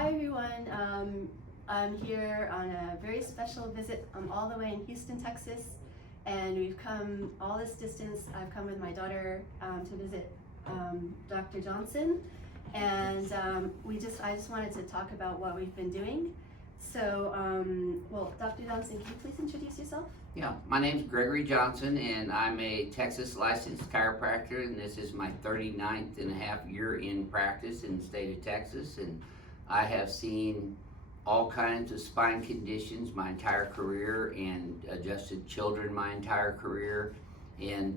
Hi everyone, I'm here on a very special visit. I'm all the way in Houston, Texas, and we've come all this distance. I've come with my daughter to visit Dr. Johnson, and I just wanted to talk about what we've been doing. So, well, Dr. Johnson, can you please introduce yourself? Yeah, my name's Gregory Johnson, and I'm a Texas licensed chiropractor, and this is my 39th and a half year in practice in the state of Texas, and I have seen all kinds of spine conditions my entire career and adjusted children my entire career. And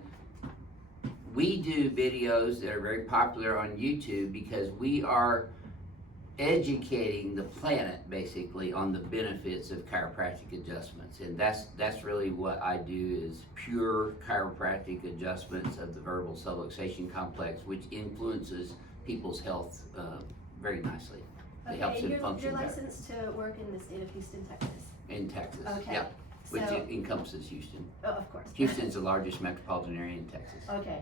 we do videos that are very popular on YouTube because we are educating the planet basically on the benefits of chiropractic adjustments, and that's really what I do, is pure chiropractic adjustments of the vertebral subluxation complex, which influences people's health very nicely. It helps them function you're better. licensed to work in the state of Houston, Texas? In Texas, okay. yeah, which so, encompasses Houston. Oh, of course. Houston's the largest metropolitan area in Texas. Okay,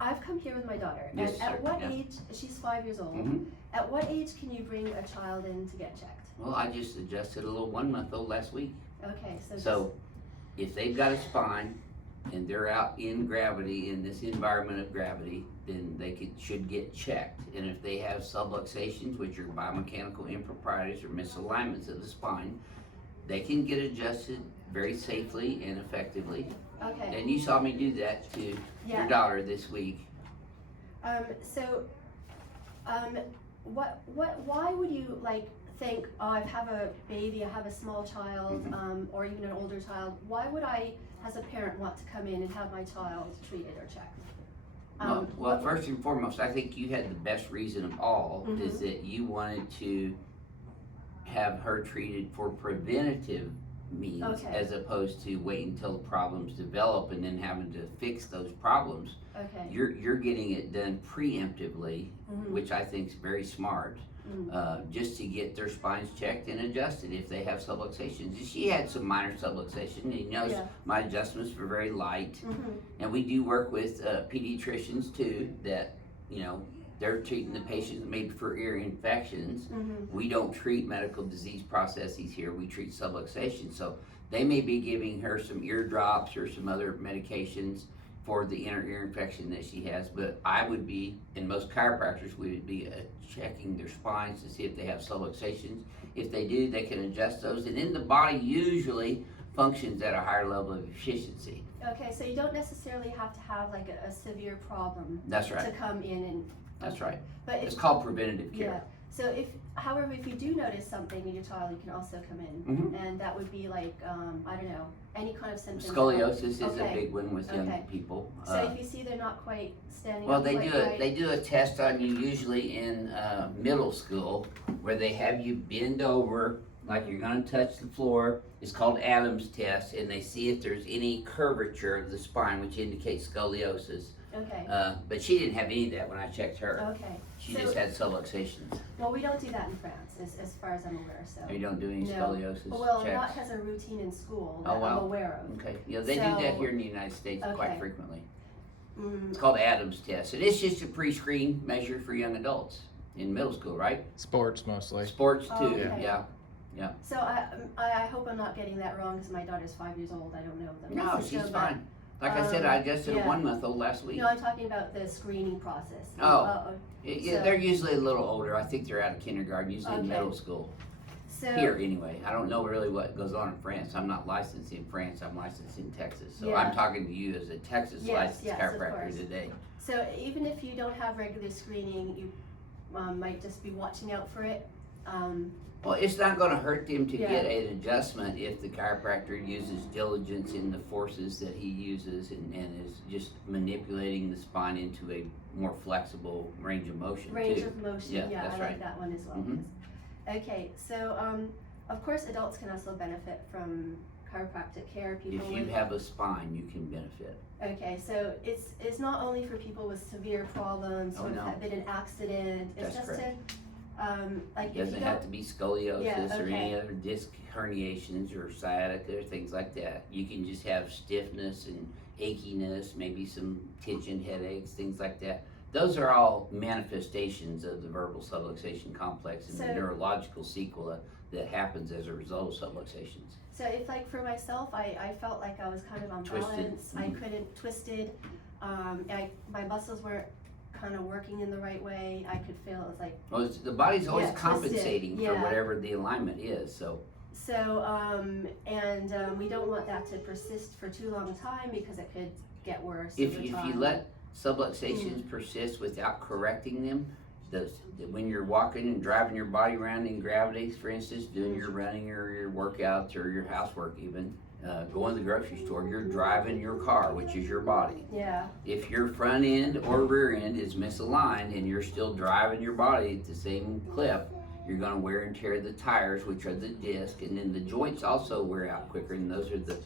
I've come here with my daughter. Yes, and at what yeah. age, she's 5 years old, Mm-hmm. At what age can you bring a child in to get checked? Well, I just adjusted a little 1-month-old last week. Okay, So if they've got a spine and they're out in gravity, in this environment of gravity, then they should get checked. And if they have subluxations, which are biomechanical improprieties or misalignments of the spine, they can get adjusted very safely and effectively. okay. And you saw me do that to Yeah. your daughter this week. Why would you think, oh, I have a baby, I have a small child, or even an older child? Why would I, as a parent, want to come in and have my child treated or checked? Well, first and foremost, I think you had the best reason of all, is that you wanted to have her treated for preventative means, Okay. as opposed to waiting until the problems develop and then having to fix those problems. Okay. You're getting it done preemptively, which I think is very smart, just to get their spines checked and adjusted if they have subluxations. She had some minor subluxation, and you know, Yeah. my adjustments were very light. And we do work with pediatricians too, that, you know, they're treating the patients maybe for ear infections. We don't treat medical disease processes here, we treat subluxation. So they may be giving her some ear drops or some other medications for the inner ear infection that she has, but I would be, and most chiropractors would be checking their spines to see if they have subluxations. If they do, they can adjust those, and then the body usually functions at a higher level of efficiency. Okay, so you don't necessarily have to have like a severe problem That's right. to come in and. That's okay. right. But It's called preventative care. Yeah. So however, if you do notice something in your child, you can also come in, and that would be like, I don't know, any kind of symptom. Scoliosis is a Okay. big one with young Okay. people. So if you see they're not quite standing Well, up they quite do right. they do a test on you usually in middle school, where they have you bend over like you're going to touch the floor. It's called Adams test, and they see if there's any curvature of the spine, which indicates scoliosis. Okay. But she didn't have any of that when I checked her. Okay. She So- just had subluxations. Well, we don't do that in France, as far as I'm aware. So. You don't do any No. scoliosis Well, checks? not as a routine in school that Oh, wow. I'm aware of. Okay. Yeah, they do that So- here in the United States quite Okay. frequently. It's called Adams test, and it's just a pre-screen measure for young adults in middle school, right? Sports mostly. Sports too, Oh, okay. yeah. So I hope I'm not getting that wrong because my daughter's 5 years old. I don't know the No, process, she's but- fine. Like I said, I adjusted yeah. a 1-month-old last week. No, I'm talking about the screening process. Oh. So- They're usually a little older. I think they're out of kindergarten, usually in Okay. middle school. So Here, anyway. I don't know really what goes on in France. I'm not licensed in France. I'm licensed in Texas. So Yeah. I'm talking to you as a Texas licensed yes, of chiropractor course. today. So even if you don't have regular screening, you might just be watching out for it. Well, it's not going to hurt them to Yeah. get an adjustment if the chiropractor uses diligence in the forces that he uses and is just manipulating the spine into a more flexible range of motion Range too. of motion, Yeah, yeah, that's I like right. that one as well. Mhm. Okay, so of course adults can also benefit from chiropractic care. People If you with have a spine, you can benefit. Okay, so it's not only for people with severe problems Oh, or no. have been in an accident. It's That's just correct. to like It if you doesn't don't. have to be scoliosis Yeah, or any okay. other disc herniations or sciatica or things like that. You can just have stiffness and achiness, maybe some tension headaches, things like that. those are all manifestations of the verbal subluxation complex and So- the neurological sequela that happens as a result of subluxations. So if like for myself, I felt like I was kind of unbalanced, I Mhm. couldn't twisted, my muscles weren't kind of working in the right way, I could feel it was like, Well, the body's always Yeah, twisted, compensating for yeah. whatever the alignment is, so. so, we don't want that to persist for too long a time because it could get worse If over you time. let subluxations persist without correcting them, when you're walking and driving your body around in gravity, for instance, doing your running or your workouts or your housework even, going to the grocery store, you're driving your car, which is your body. Yeah, If your front end or rear end is misaligned and you're still driving your body at the same clip, you're gonna wear and tear the tires, which are the disc, and then the joints also wear out quicker, and those are the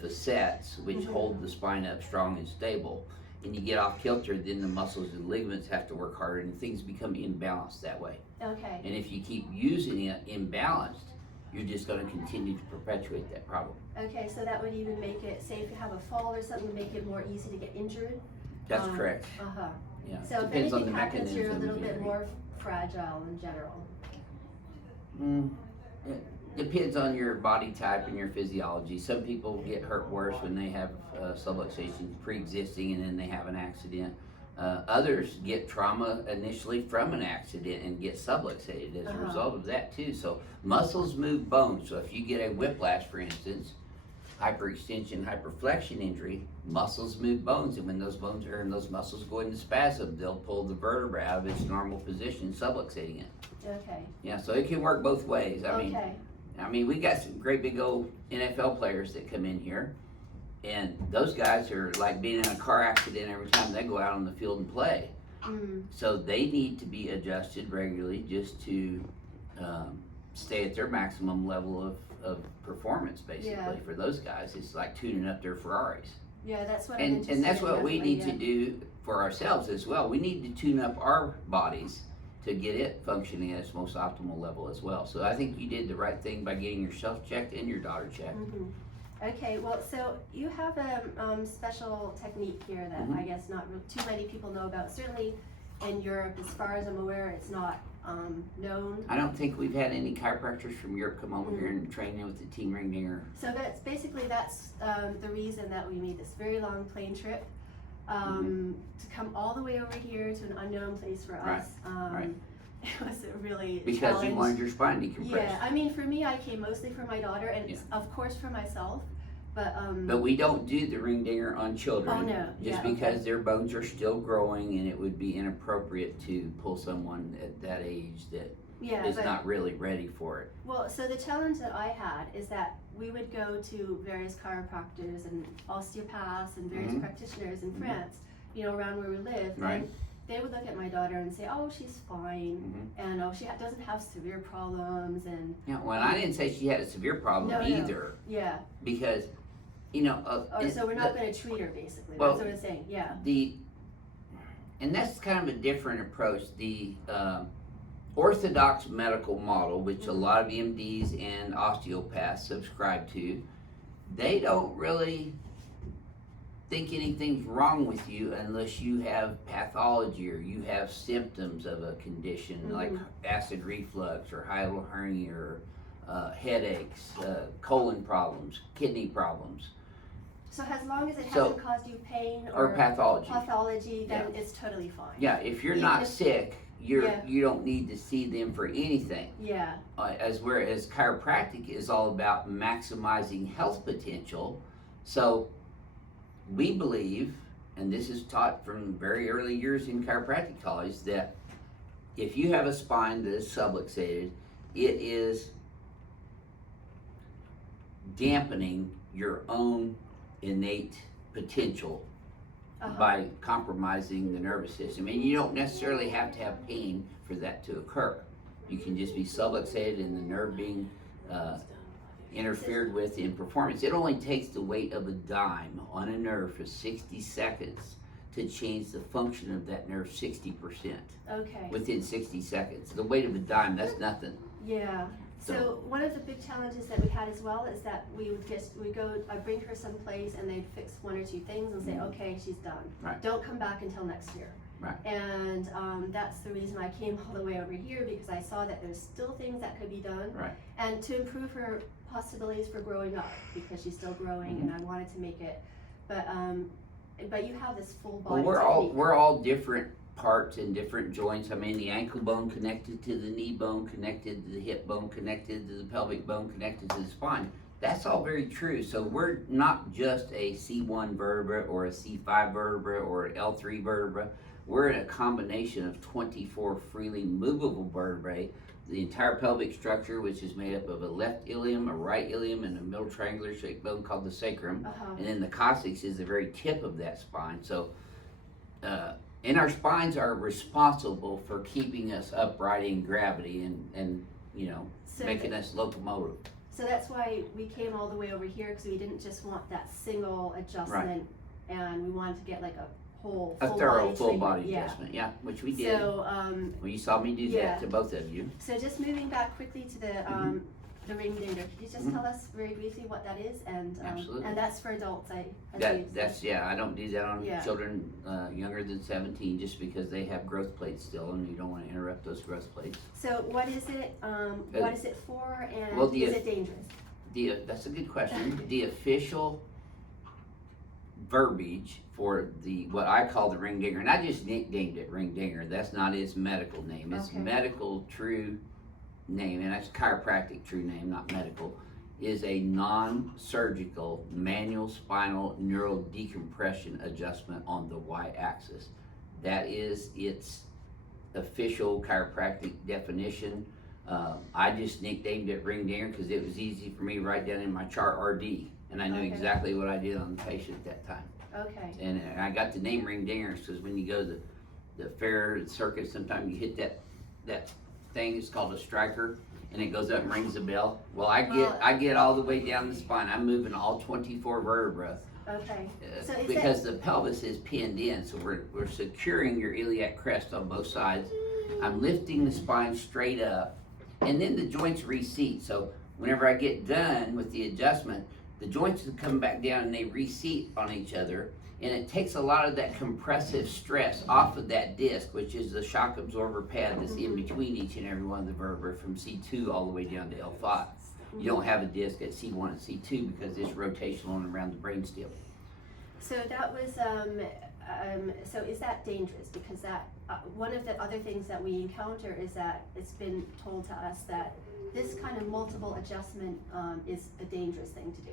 facets, which hold the spine up strong and stable. And you get off kilter, then the muscles and ligaments have to work harder, and things become imbalanced that way. okay, And if you keep using it imbalanced, you're just gonna continue to perpetuate that problem. okay, so that would even make it, say if you have a fall or something, make it more easy to get injured? That's correct, Uh-huh. yeah. So if Depends on anything the happens, you're a mechanism little of bit injury. more fragile in general. It depends on your body type and your physiology. Some people get hurt worse when they have subluxation pre-existing and then they have an accident. Others get trauma initially from an accident and get subluxated as a result of that too. So muscles move bones. So if you get a whiplash, for instance, hyperextension, hyperflexion injury, muscles move bones, and when those muscles go into spasm, they'll pull the vertebra out of its normal position, subluxating it. Okay, Yeah, so it can work both ways. okay, I mean, we got some great big old NFL players that come in here, and those guys are like being in a car accident every time they go out on the field and play. So they need to be adjusted regularly just to stay at their maximum level of performance, basically. Yeah. For those guys, it's like tuning up their Ferraris. yeah, that's what I'm interested And that's in, what we definitely, need to do for ourselves as well. We need to tune up our bodies to get it functioning at its most optimal level as well. So I think you did the right thing by getting yourself checked and your daughter checked. Okay, well, so you have a special technique here that I guess not too many people know about. Certainly in Europe, as far as I'm aware, it's not known. I don't think we've had any chiropractors from Europe come over here and train with the team ring dinger. So that's the reason that we made this very long plane trip to come all the way over here to an unknown place for Right, us. right. It was a really Because challenge. you wanted your spine decompressed. Yeah, I mean, for me, I came mostly for my daughter, and Yeah. of course for myself. But But we don't do the ring dinger on children. Oh, no. Just Yeah, because okay. their bones are still growing, and it would be inappropriate to pull someone at that age that yeah, is but not really ready for it. well, so the challenge that I had is that we would go to various chiropractors and osteopaths and various practitioners in France, around where we live, Right. and they would look at my daughter and say, "Oh, she's fine," and "Oh, she doesn't have severe problems," and Yeah, well, I didn't say she had a severe problem No, no. either, yeah. because, So we're not going to treat her, basically. Well, That's what I'm saying. Yeah. And that's kind of a different approach. The orthodox medical model, which a lot of MDs and osteopaths subscribe to, they don't really think anything's wrong with you unless you have pathology or you have symptoms of a condition like acid reflux or hiatal hernia or headaches, colon problems, kidney problems, So as long as it So- hasn't caused you pain or pathology. then it's totally fine. Yeah, if you're Even not if- sick, Yeah. you don't need to see them for anything. Yeah. Whereas chiropractic is all about maximizing health potential. So we believe, and this is taught from very early years in chiropractic college, that if you have a spine that is subluxated, it is dampening your own innate potential by compromising the nervous system. And you don't necessarily have to have pain for that to occur. You can just be subluxated and the nerve being interfered with in performance. It only takes the weight of a dime on a nerve for 60 seconds to change the function of that nerve 60%. Okay. Within 60 seconds. The weight of a dime, that's nothing. Yeah. So one of the big challenges that we had as well is that I'd bring her someplace and they'd fix one or two things and say, okay, she's done. Right. Don't come back until next year. Right. And that's the reason I came all the way over here, because I saw that there's still things that could be done. Right. And to improve her possibilities for growing up, because she's still growing, and I wanted to make it. But you have this full body technique. We're all different parts and different joints. I mean, the ankle bone connected to the knee bone, connected to the hip bone, connected to the pelvic bone, connected to the spine. That's all very true. So we're not just a C1 vertebra or a C5 vertebra or an L3 vertebra. We're a combination of 24 freely movable vertebrae. The entire pelvic structure, which is made up of a left ilium, a right ilium, and a middle triangular shaped bone called the sacrum. And then the coccyx is the very tip of that spine. So, and our spines are responsible for keeping us upright in gravity and you know, making us locomotive. So that's why we came all the way over here, because we didn't just want that single adjustment, and we wanted to get like a whole full body adjustment, yeah, which we did. So well, you saw me do that to both of you. So just moving back quickly to the ring dinger, could you just tell us very briefly what that is? And Absolutely. And that's for adults. I don't do that on children younger than 17, just because they have growth plates still, and you don't want to interrupt those growth plates. So what is it? What is it for? And is it dangerous? That's a good question. The official verbiage for what I call the ring dinger, and I just nicknamed it ring dinger. That's not its medical name. Its medical true name, and that's chiropractic true name, not medical, is a non-surgical manual spinal neural decompression adjustment on the y-axis. That is its official chiropractic definition. I just nicknamed it ring dinger because it was easy for me to write down in my chart RD, and I knew exactly what I did on the patient at that time. Okay. And I got the name ring dingers because when you go to the fair circuit, sometimes you hit that thing. It's called a striker, and it goes up and rings a bell. Well, I get all the way down the spine. I'm moving all 24 vertebrae. Okay. So because the pelvis is pinned in, so we're securing your iliac crest on both sides. I'm lifting the spine straight up, and then the joints reseat. So whenever I get done with the adjustment, the joints come back down and they reseat on each other, and it takes a lot of that compressive stress off of that disc, which is the shock absorber pad that's in between each and every one of the vertebrae from C2 all the way down to L5. You don't have a disc at C1 and C2 because it's rotational and around the brainstem. So that was, so is that dangerous? Because that, one of the other things that we encounter is that it's been told to us that this kind of multiple adjustment is a dangerous thing to do.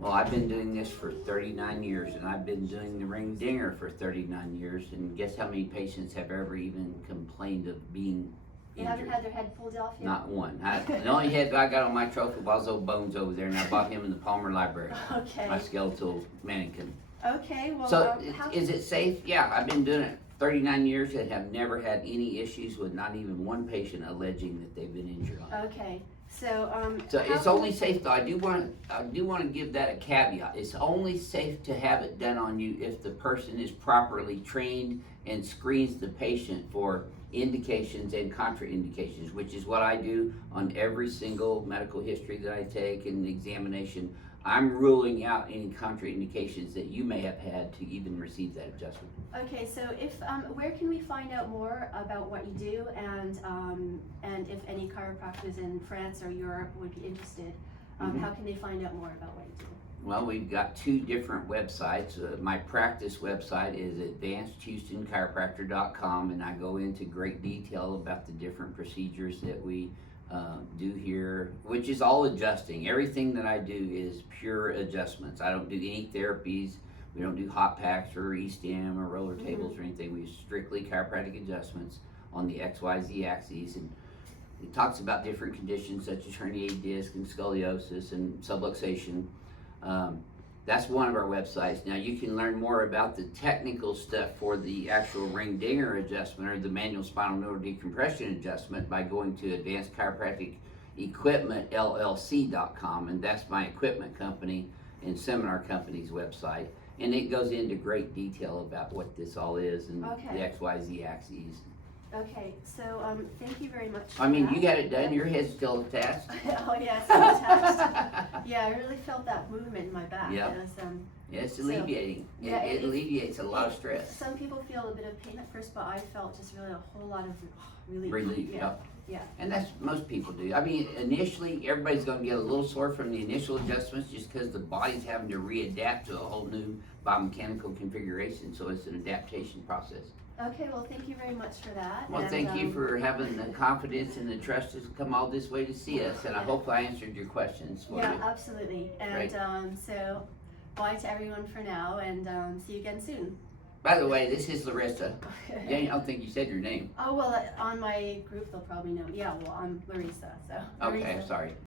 Well, I've been doing this for 39 years, and I've been doing the ring dinger for 39 years, and guess how many patients have ever even complained of being injured? They haven't had their head pulled off yet? Not one. The only head I got on my trophy was old Bones over there, and I bought him in the Palmer Library. Okay. My skeletal mannequin. Okay, well, so is it safe? Yeah, I've been doing it 39 years and have never had any issues with not even one patient alleging that they've been injured on it. Okay, so it's only safe though. I do want to give that a caveat. It's only safe to have it done on you if the person is properly trained and screens the patient for indications and contraindications, which is what I do on every single medical history that I take and examination. I'm ruling out any contraindications that you may have had to even receive that adjustment. Okay, so if where can we find out more about what you do, and if any chiropractors in France or Europe would be interested, how can they find out more about what you do? Well, we've got two different websites. My practice website is advancedhoustonchiropractor.com, and I go into great detail about the different procedures that we do here, which is all adjusting. Everything that I do is pure adjustments. I don't do any therapies. We don't do hot packs or E-stim or roller tables or anything. We use strictly chiropractic adjustments on the XYZ axes, and it talks about different conditions such as herniated disc and scoliosis and subluxation. That's one of our websites. Now you can learn more about the technical stuff for the actual ring dinger adjustment or the manual spinal neural decompression adjustment by going to Advanced Chiropractic Equipment LLC.com, and that's my equipment company and seminar company's website. And it goes into great detail about what this all is and the XYZ axes. Okay, so thank you very much. I mean, for you that. got it done, your head's still attached. Oh yeah, it's attached. Yeah, I really felt that movement in my back. Yep. It was, Yeah, it's So, alleviating. yeah, It it- alleviates a lot of stress. Some people feel a bit of pain at first, but I felt just really a whole lot of relief. Relief, Yeah. yep. Yeah. And that's, most people do. I mean, initially, everybody's gonna get a little sore from the initial adjustments just because the body's having to readapt to a whole new biomechanical configuration, so it's an adaptation process. Okay, well, thank you very much for that. Well, and, thank you for having the confidence and the trust to come all this way to see us, and I hope I answered your questions for Yeah, you. absolutely. And Great. So, bye to everyone for now, and see you again soon. By the way, this is Larissa. Yeah, I don't think you said your name. Oh well, on my group they'll probably know. Yeah, well, I'm Larissa. So. Okay, Larissa. sorry.